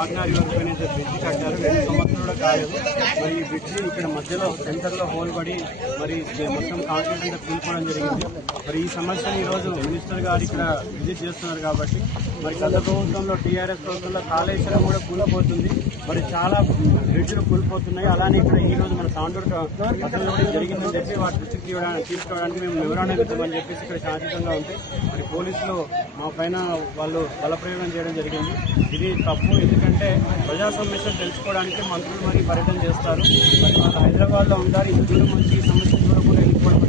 Ordinary వరకు అయితే bridge కట్టారు. 2 సంవత్సరాలు కూడా కాలేదు. మరి ఈ బ్రిడ్జి ఇక్కడ మధ్యలో సెంటర్లో హోల్ పడి మరి మొత్తం కాంక్రీట్ అంతా కూలిపోవడం జరిగింది. మరి ఈ సమస్యను ఈరోజు మినిస్టర్ గారు ఇక్కడ విజిట్ చేస్తున్నారు కాబట్టి మరి గత ప్రభుత్వంలో టీఆర్ఎస్ ప్రభుత్వంలో కాళేశ్వరం కూడా కూలిపోతుంది. మరి చాలా బ్రిడ్జ్లు కూలిపోతున్నాయి. అలానే ఇక్కడ ఈ రోజు మన తాండూరు పట్టణంలో జరిగిందని చెప్పి వాటి దృష్టికి తీసుకోవడానికి మేము వివరణ ఇద్దామని చెప్పేసి ఇక్కడ శాంతియుతంగా ఉంటే మరి పోలీసులు మా పైన వాళ్ళు బలప్రయోగం చేయడం జరిగింది. ఇది తప్పు. ఎందుకంటే ప్రజా సమస్యలు తెలుసుకోవడానికి మంత్రులు మరి పర్యటన చేస్తారు. మరి వాళ్ళు హైదరాబాద్ లో ఉంటారు. ఇంత దూరం వచ్చి ఈ సమస్య కూడా వెళ్ళిపోవడం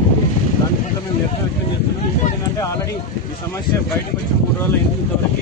దాని పట్ల మేము నిరసన వ్యక్తం చేస్తున్నాం. ఇంకోటి ఏంటంటే ఆల్రెడీ ఈ సమస్య బయటకు వచ్చి 3 రోజులు అయింది. ఇంతవరకు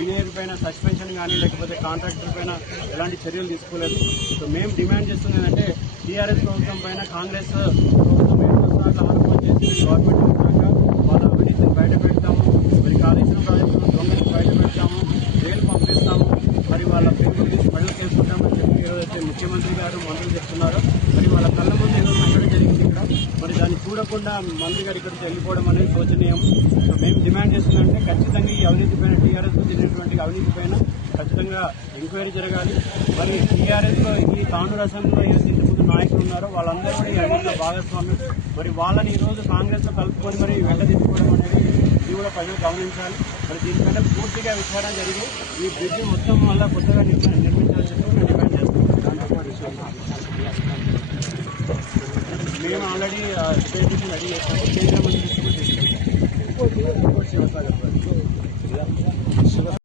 ఇంజనీర్ పైన సస్పెన్షన్ కానీ లేకపోతే కాంట్రాక్టర్ పైన ఎలాంటి చర్యలు తీసుకోలేదు. సో మేము డిమాండ్ చేస్తుంది ఏంటంటే టీఆర్ఎస్ ప్రభుత్వం పైన కాంగ్రెస్ ప్రభుత్వం ఎన్నోసార్లు ఆరోపణ చేసి గవర్నమెంట్ వచ్చాక వాళ్ళ అవినీతిని బయట పెడతాము, మరి కాళేశ్వరం ప్రాజెక్టులో దొంగని బయట పెడతాము, జైలు పంపిస్తాము, మరి వాళ్ళ పేర్లు తీసి మెడలు చేసుకుంటామని చెప్పి ఈరోజైతే ముఖ్యమంత్రి గారు మంత్రులు చెప్తున్నారు. మరి వాళ్ళ కళ్ళ ముందు ఏదో సంఘటన జరిగింది ఇక్కడ. మరి దాన్ని చూడకుండా మంత్రి గారు ఇక్కడికి వెళ్ళిపోవడం అనేది శోచనీయం. సో మేము డిమాండ్ చేస్తుందంటే ఖచ్చితంగా ఈ అవినీతి పైన టీఆర్ఎస్ జరిగినటువంటి అవినీతి పైన ఖచ్చితంగా ఎంక్వైరీ జరగాలి. మరి టీఆర్ఎస్ లో ఈ తాండూరు అసెంబ్లీలో ఏదైతే ఇంతకుముందు నాయకులు ఉన్నారో వాళ్ళందరూ కూడా ఈ అవినీతిలో భాగస్వామ్యం. మరి వాళ్ళని ఈ రోజు కాంగ్రెస్ లో కలుపుకొని మరి వెంట తీసుకోవడం అనేది ఇది కూడా ప్రజలు గమనించాలి. మరి దీనిపైన పూర్తిగా విచారణ జరిగి ఈ బ్రిడ్జ్ మొత్తం వల్ల కొత్తగా నిర్మించాలని చెప్పి మేము డిమాండ్ చేస్తున్నాం. మేము ఆల్రెడీ స్టేట్ నుంచి రెడీ చేస్తాము. కేంద్ర మంత్రి దృష్టికి తీసుకెళ్తాం.